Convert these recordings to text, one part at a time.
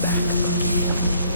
Back again.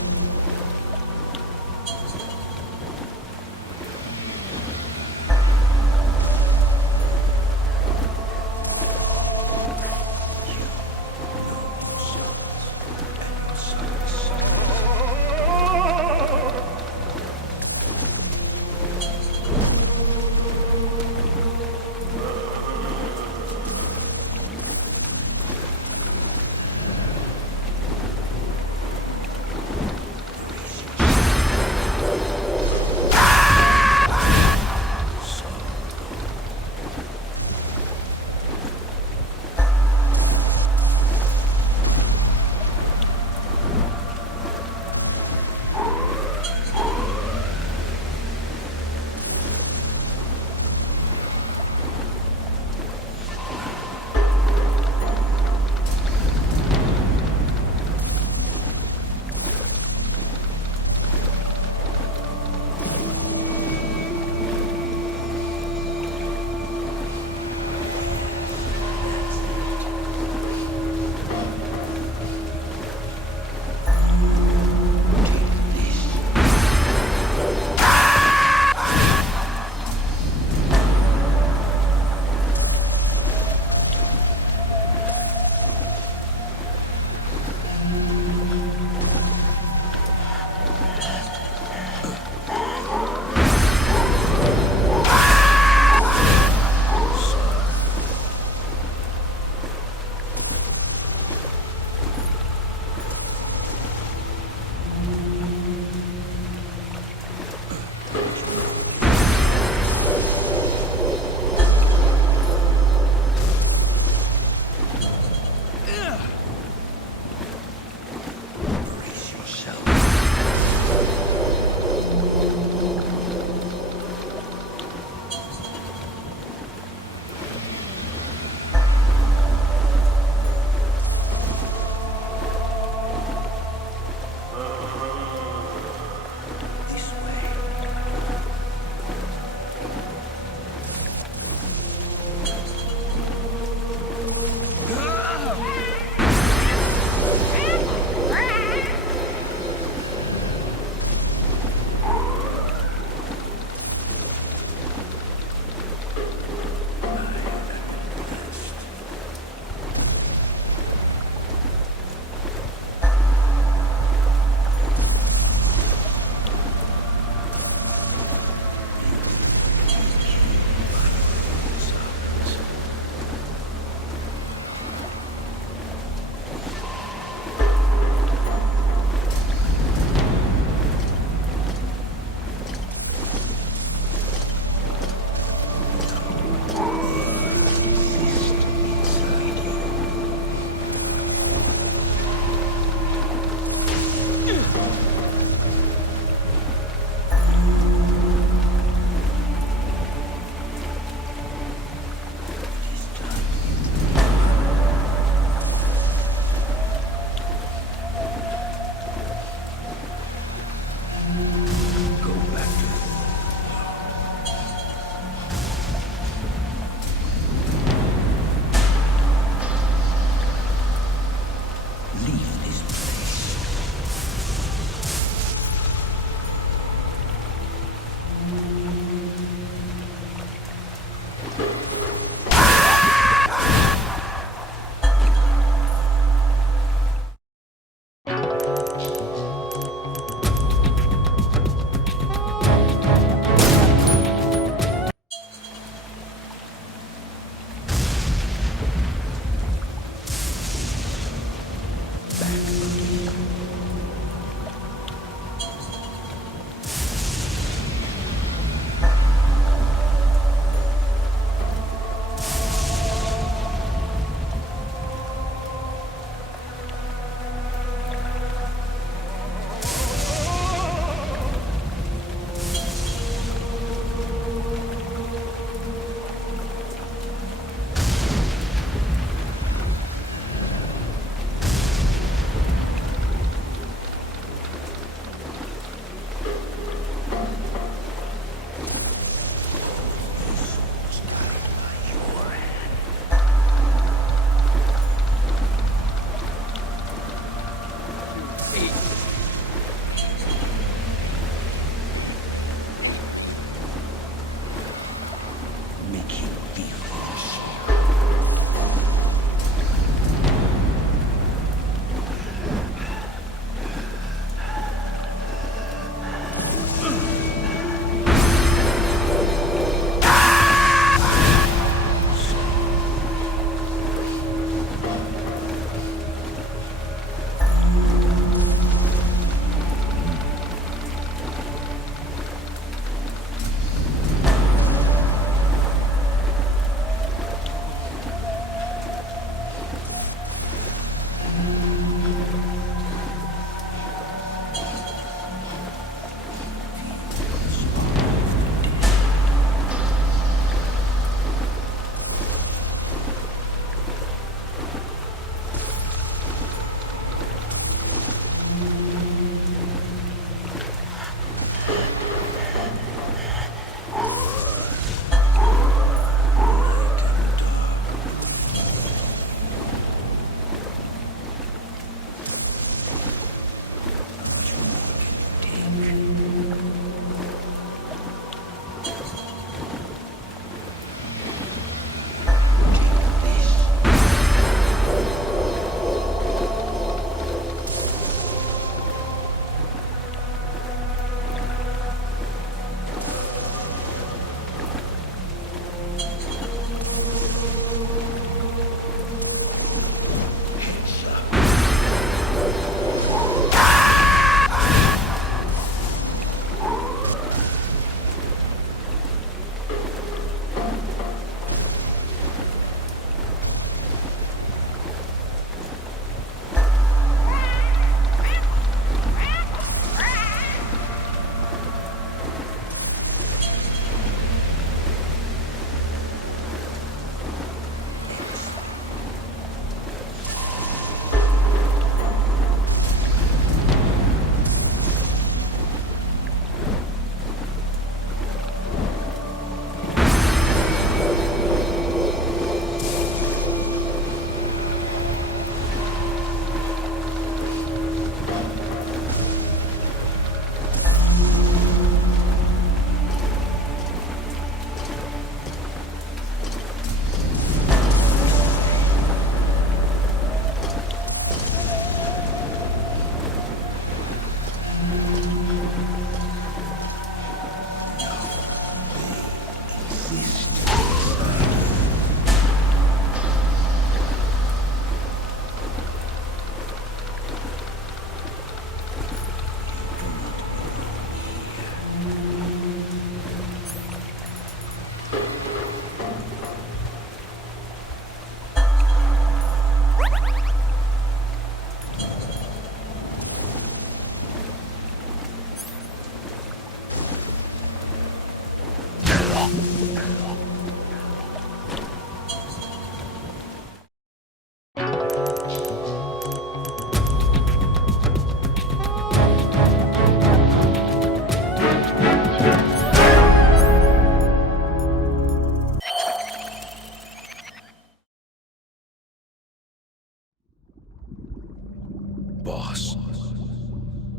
Boss,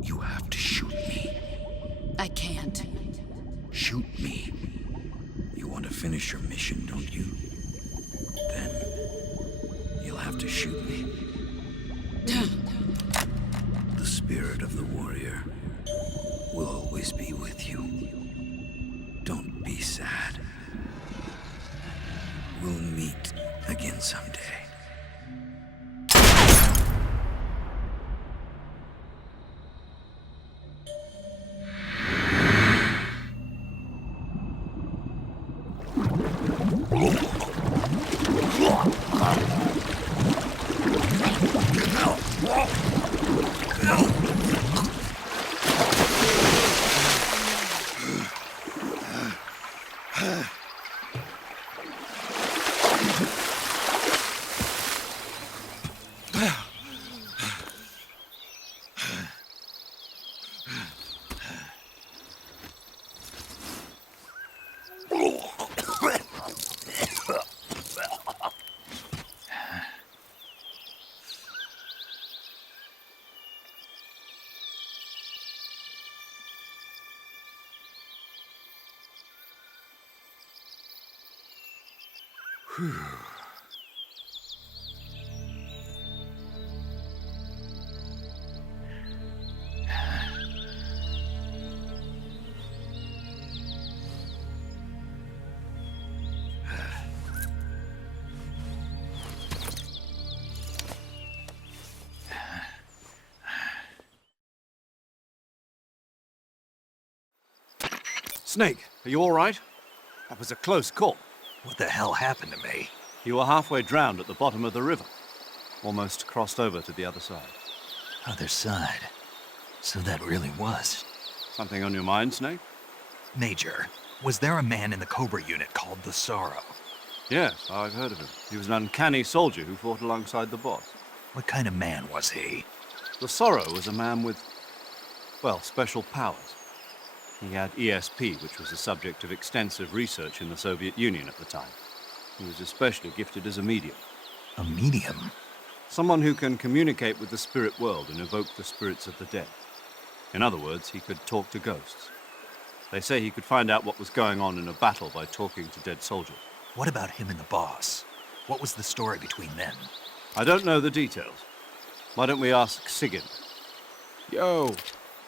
you have to shoot me. I can't. Shoot me. You want to finish your mission, don't you? Then you'll have to shoot me. The spirit of the warrior will always be with you. Don't be sad. We'll meet again someday. Snake, are you all right? That was a close call. What the hell happened to me? You were halfway drowned at the bottom of the river. Almost crossed over to the other side. Other side. So that really was. Something on your mind, Snake? Major, was there a man in the Cobra unit called the Sorrow? Yes, I've heard of him. He was an uncanny soldier who fought alongside the boss. What kind of man was he? The Sorrow was a man with, well, special powers. He had ESP, which was the subject of extensive research in the Soviet Union at the time. He was especially gifted as a medium. A medium? Someone who can communicate with the spirit world and evoke the spirits of the dead. In other words, he could talk to ghosts. They say he could find out what was going on in a battle by talking to dead soldiers. What about him and the boss? What was the story between them? I don't know the details. Why don't we ask Sigyn? Yo,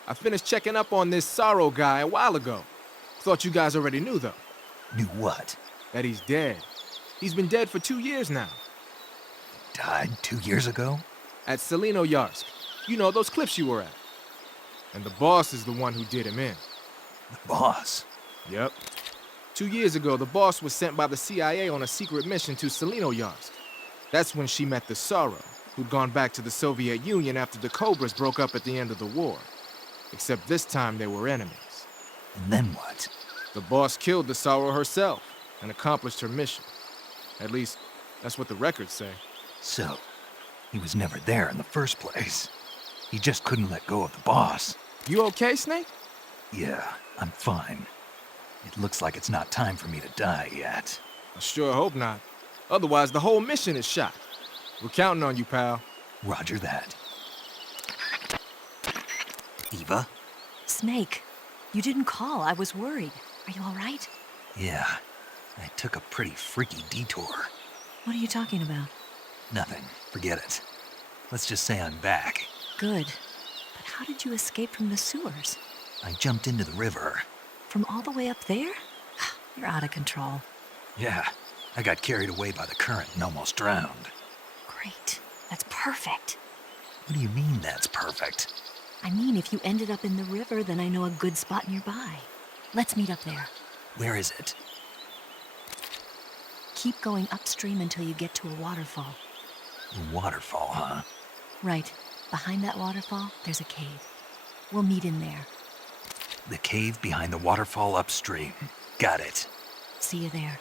I finished checking up on this Sorrow guy a while ago. Thought you guys already knew, though. Knew what? That he's dead. He's been dead for 2 years now. Died 2 years ago? At Selino-Yarsk. You know, those cliffs you were at. And the boss is the one who did him in. The boss? Yep. 2 years ago, the boss was sent by the CIA on a secret mission to Selino-Yarsk. That's when she met the Sorrow, who'd gone back to the Soviet Union after the Cobras broke up at the end of the war. Except this time they were enemies. And then what? The boss killed the Sorrow herself and accomplished her mission. At least, that's what the records say. So, he was never there in the first place. He just couldn't let go of the boss. You okay, Snake? Yeah, I'm fine. It looks like it's not time for me to die yet. I sure hope not. Otherwise, the whole mission is shot. We're counting on you, pal. Roger that. Eva? Snake, you didn't call. I was worried. Are you all right? Yeah, I took a pretty freaky detour. What are you talking about? Nothing. Forget it. Let's just say I'm back. Good. But how did you escape from the sewers? I jumped into the river. From all the way up there? You're out of control. Yeah, I got carried away by the current and almost drowned. Great. That's perfect. What do you mean that's perfect? I mean, if you ended up in the river, then I know a good spot nearby. Let's meet up there. Where is it? Keep going upstream until you get to a waterfall. A waterfall, huh? Right. Behind that waterfall, there's a cave. We'll meet in there. The cave behind the waterfall upstream. Got it. See you there.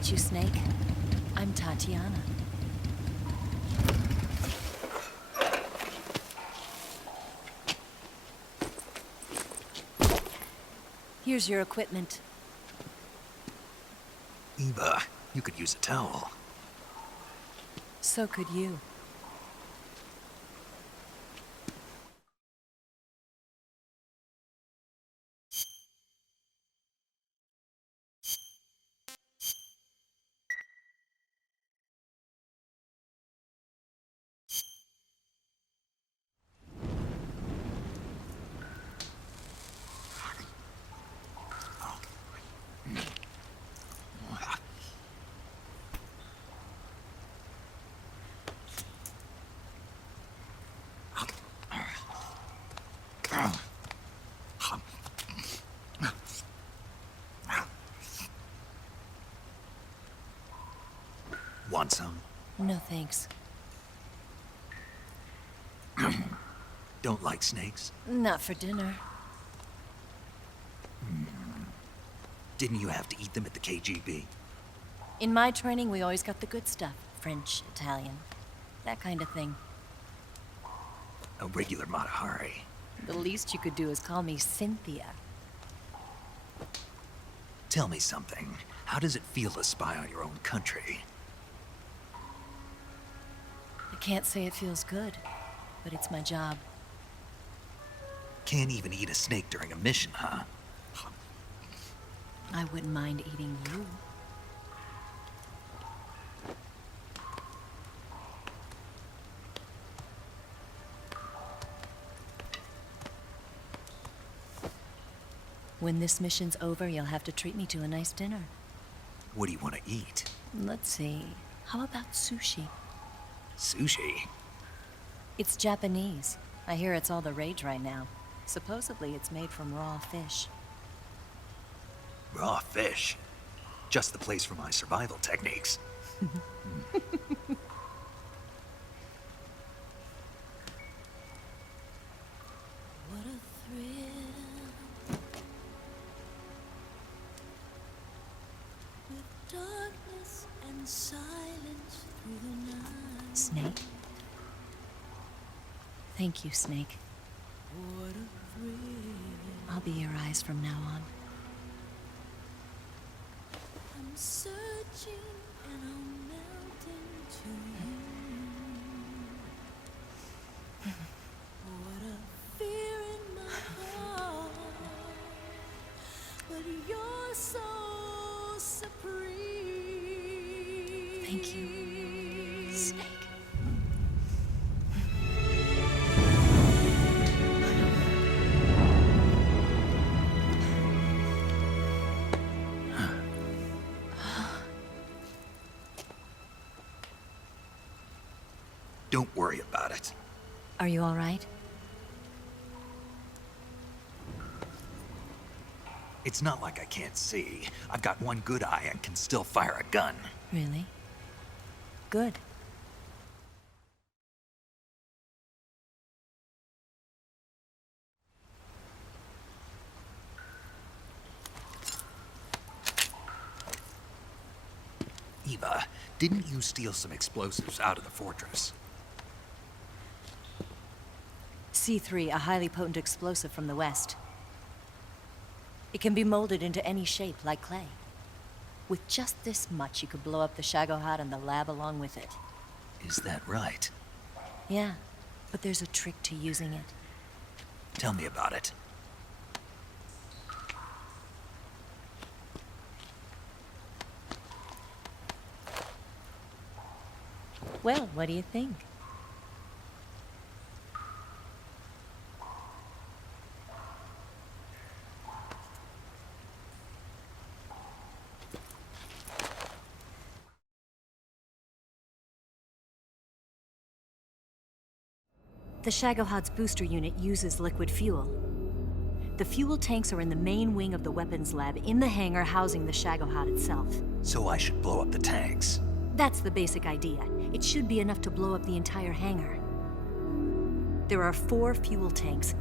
meet you, Snake. I'm Tatiana. Here's your equipment. Eva, you could use a towel. So could you. Want some? No thanks. Don't like snakes? Not for dinner. Didn't you have to eat them at the KGB? In my training, we always got the good stuff. French, Italian, that kind of thing. A regular Matahari. The least you could do is call me Cynthia. Tell me something. How does it feel to spy on your own country? I can't say it feels good, but it's my job. Can't even eat a snake during a mission, huh? I wouldn't mind eating you. When this mission's over, you'll have to treat me to a nice dinner. What do you want to eat? Let's see. How about sushi? Sushi? It's Japanese. I hear it's all the rage right now. Supposedly, it's made from raw fish. Raw fish? Just the place for my survival techniques. What a thrill. With darkness and silence through the night. Snake? Thank you, Snake. What a thrill. I'll be your eyes from now on. I'm searching and I'm melting to you. What a fear in my heart, but you're so supreme. Thank you, Snake. Don't worry about it. Are you all right? It's not like I can't see. I've got one good eye and can still fire a gun. Really? Good. Eva, didn't you steal some explosives out of the fortress? C3, a highly potent explosive from the west. It can be molded into any shape, like clay. With just this much, you could blow up the Shagohod and the lab along with it. Is that right? Yeah, but there's a trick to using it. Tell me about it. Well, what do you think? The Shagohod's booster unit uses liquid fuel. The fuel tanks are in the main wing of the weapons lab in the hangar housing the Shagohod itself. So I should blow up the tanks. That's the basic idea. It should be enough to blow up the entire hangar. There are 4 fuel tanks.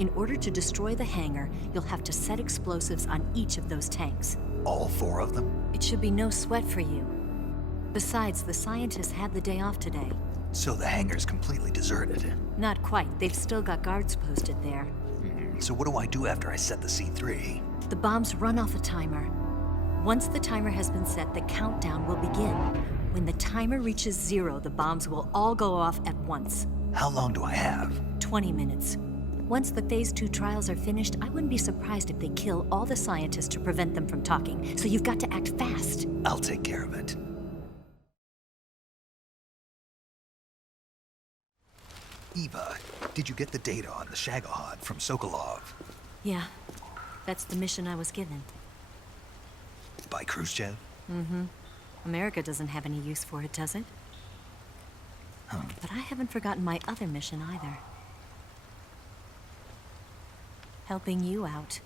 In order to destroy the hangar, you'll have to set explosives on each of those tanks. All 4 of them? It should be no sweat for you. Besides, the scientists had the day off today. So the hangar's completely deserted. Not quite. They've still got guards posted there. So what do I do after I set the C3? The bombs run off a timer. Once the timer has been set, the countdown will begin. When the timer reaches 0, the bombs will all go off at once. How long do I have? 20 minutes. Once the Phase 2 trials are finished, I wouldn't be surprised if they kill all the scientists to prevent them from talking. So you've got to act fast. I'll take care of it. Eva, did you get the data on the Shagohod from Sokolov? Yeah, that's the mission I was given. By Khrushchev? America doesn't have any use for it, does it? Huh. But I haven't forgotten my other mission either. Helping you out.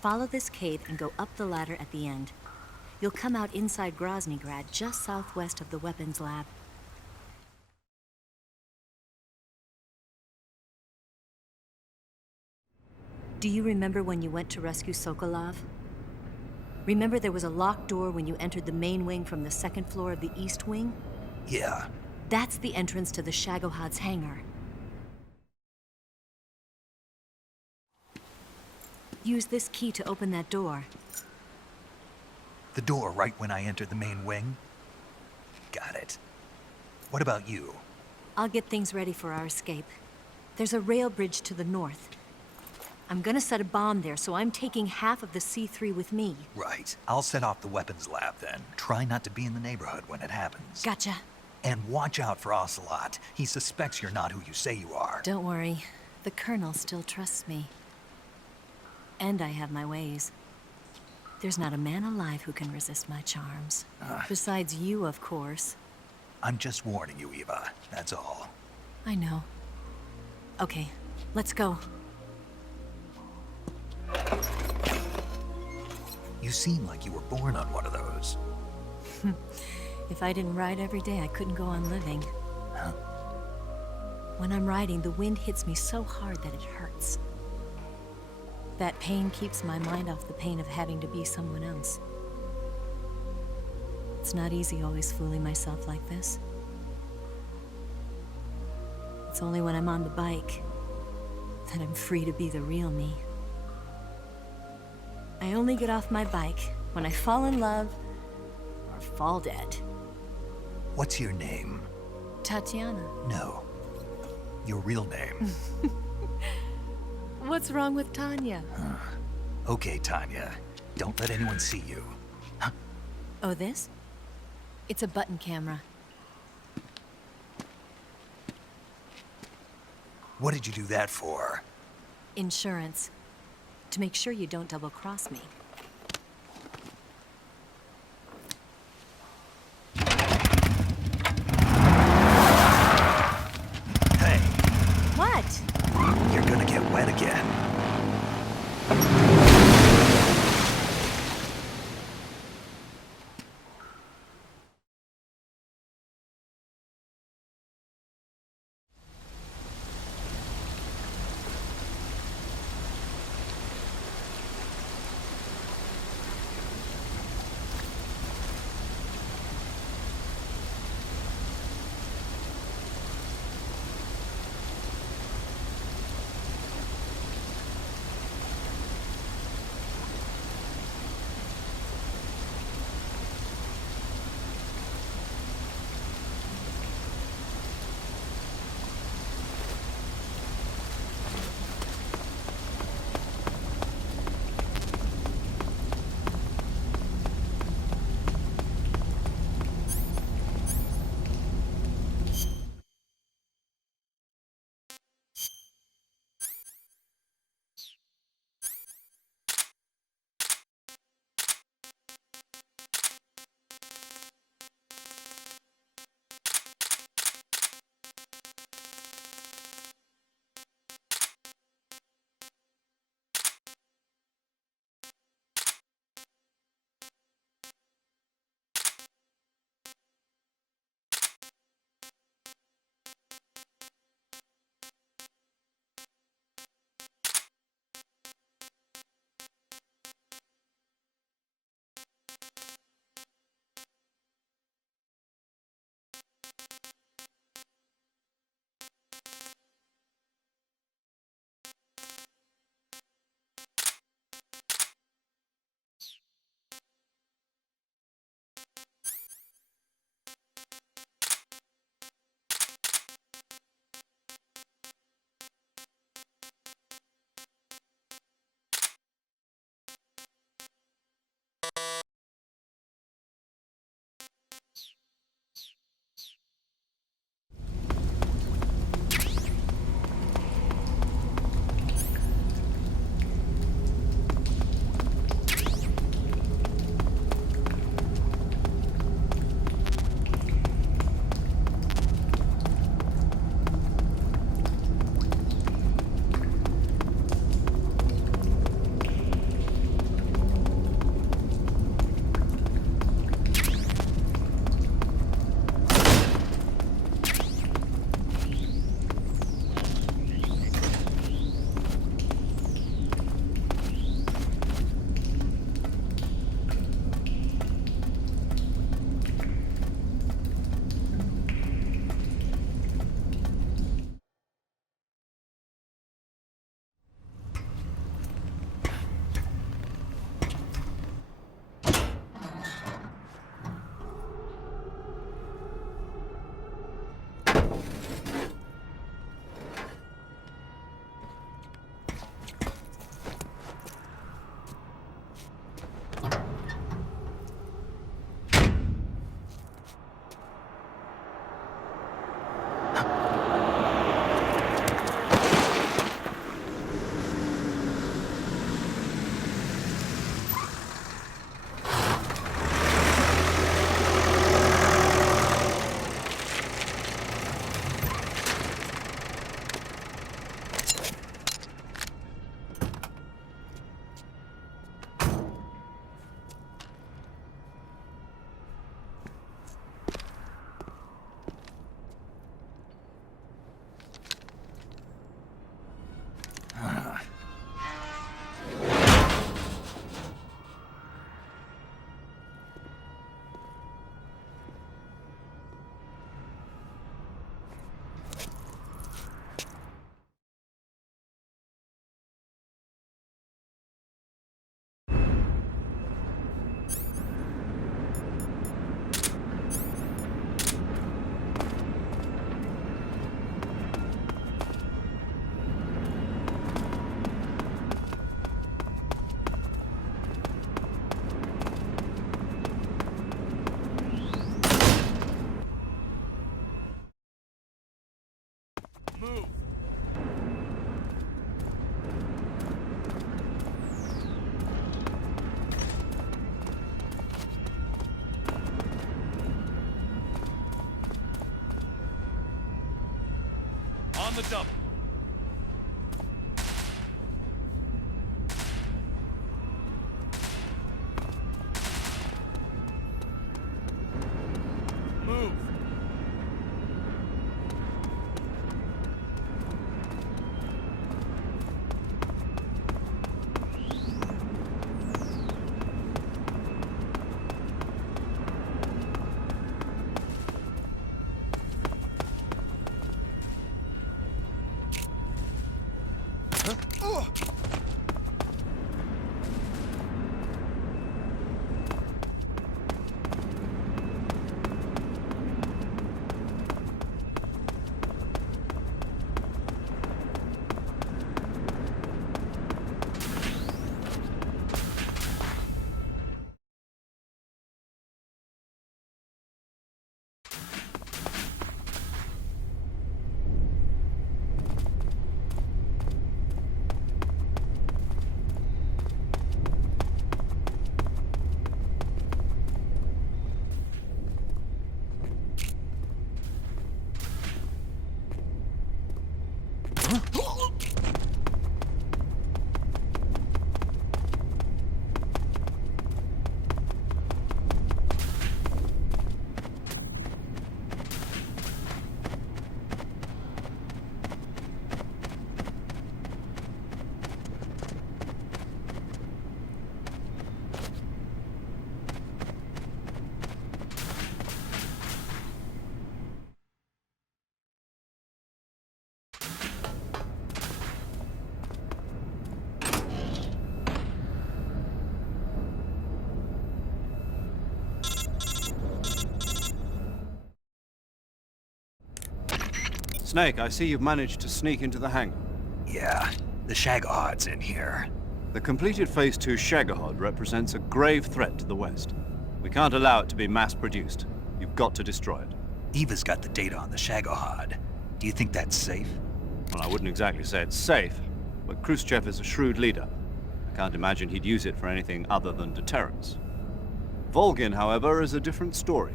Follow this cave and go up the ladder at the end. You'll come out inside Groznygrad, just southwest of the weapons lab. Do you remember when you went to rescue Sokolov? Remember there was a locked door when you entered the main wing from the 2nd floor of the East Wing? Yeah. That's the entrance to the Shagohod's hangar. Use this key to open that door. The door right when I entered the main wing? Got it. What about you? I'll get things ready for our escape. There's a rail bridge to the north. I'm gonna set a bomb there, so I'm taking half of the C3 with me. Right. I'll set off the weapons lab then. Try not to be in the neighborhood when it happens. Gotcha. And watch out for Ocelot. He suspects you're not who you say you are. Don't worry. The Colonel still trusts me. And I have my ways. There's not a man alive who can resist my charms. Besides you, of course. I'm just warning you, Eva. That's all. I know. Okay, let's go. You seem like you were born on one of those. If I didn't ride every day, I couldn't go on living. Huh? When I'm riding, the wind hits me so hard that it hurts. That pain keeps my mind off the pain of having to be someone else. It's not easy always fooling myself like this. It's only when I'm on the bike that I'm free to be the real me. I only get off my bike when I fall in love or fall dead. What's your name? Tatiana. No. Your real name. What's wrong with Tanya? Okay, Tanya. Don't let anyone see you. Huh? Oh, this? It's a button camera. What did you do that for? Insurance. To make sure you don't double-cross me. Hey, What? you're gonna get wet again. the double. Move. Snake, I see you've managed to sneak into the hangar. Yeah, the Shagohod's in here. The completed Phase 2 Shagahod represents a grave threat to the West. We can't allow it to be mass-produced. You've got to destroy it. Eva's got the data on the Shagohod. Do you think that's safe? Well, I wouldn't exactly say it's safe, but Khrushchev is a shrewd leader. I can't imagine he'd use it for anything other than deterrence. Volgin, however, is a different story.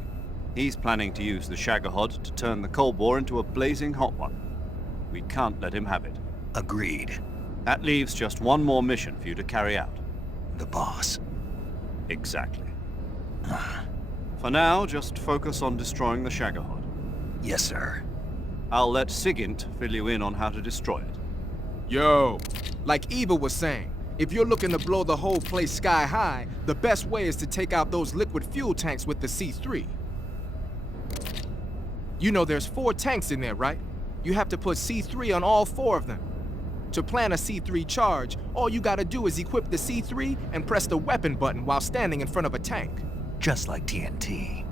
He's planning to use the Shagahod to turn the Cold War into a blazing hot one. We can't let him have it. Agreed. That leaves just one more mission for you to carry out. The boss. Exactly. For now, just focus on destroying the Shagahod. Yes, sir. I'll let Sigint fill you in on how to destroy it. Yo, like Eva was saying, if you're looking to blow the whole place sky high, the best way is to take out those liquid fuel tanks with the C3. You know there's 4 tanks in there, right? You have to put C3 on all 4 of them. To plan a C3 charge, all you gotta do is equip the C3 and press the weapon button while standing in front of a tank. Just like TNT.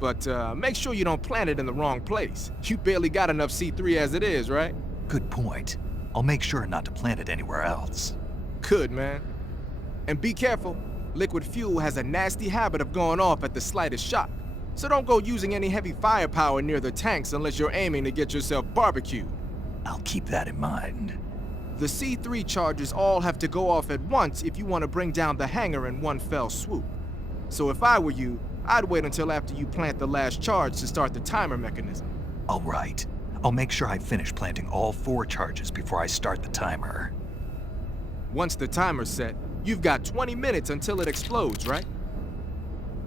But make sure you don't plant it in the wrong place. You barely got enough C3 as it is, right? Good point. I'll make sure not to plant it anywhere else. Good, man. And be careful. Liquid fuel has a nasty habit of going off at the slightest shock. So don't go using any heavy firepower near the tanks unless you're aiming to get yourself barbecued. I'll keep that in mind. The C3 charges all have to go off at once if you want to bring down the hangar in one fell swoop. So if I were you, I'd wait until after you plant the last charge to start the timer mechanism. All right. I'll make sure I finish planting all 4 charges before I start the timer. Once the timer's set, you've got 20 minutes until it explodes, right?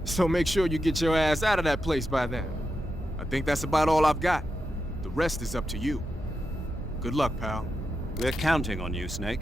So make sure you get your ass out of that place by then. I think that's about all I've got. The rest is up to you. Good luck, pal. We're counting on you, Snake.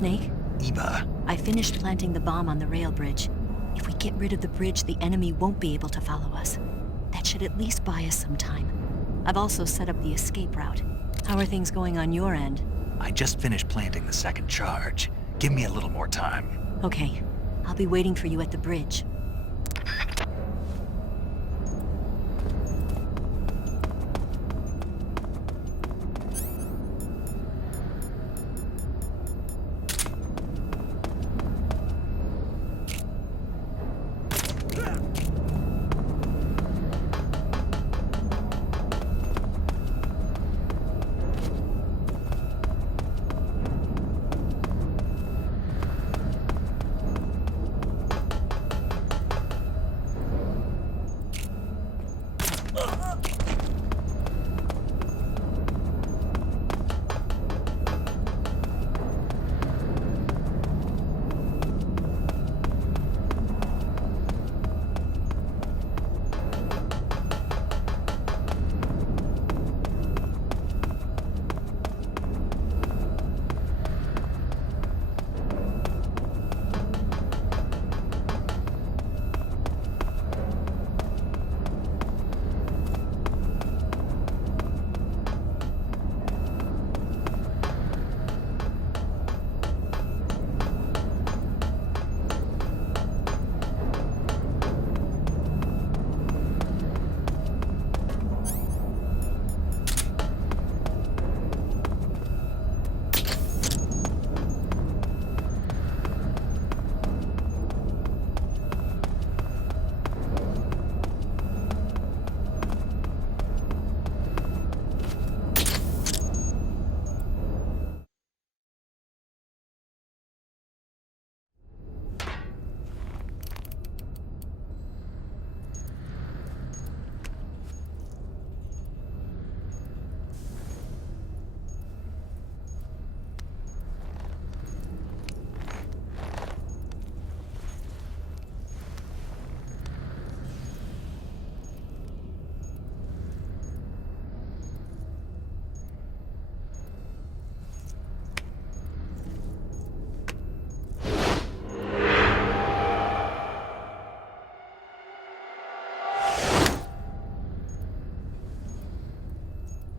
Snake? Eva, I finished planting the bomb on the rail bridge. If we get rid of the bridge, the enemy won't be able to follow us. That should at least buy us some time. I've also set up the escape route. How are things going on your end? I just finished planting the second charge. Give me a little more time. Okay, I'll be waiting for you at the bridge.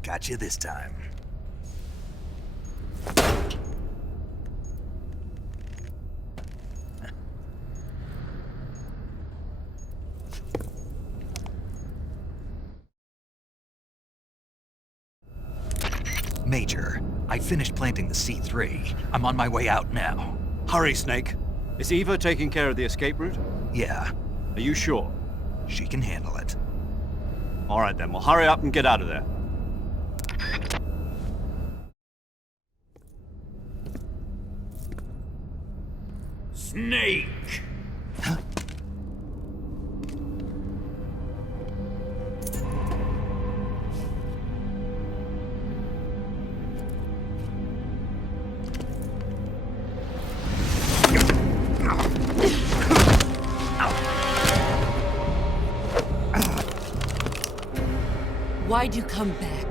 Got you this time. Major, I finished planting the C3. I'm on my way out now. Hurry, Snake. Is Eva taking care of the escape route? Yeah, Are you sure? she can handle it. All right then, well hurry up and get out of there. Snake! Why'd you come back?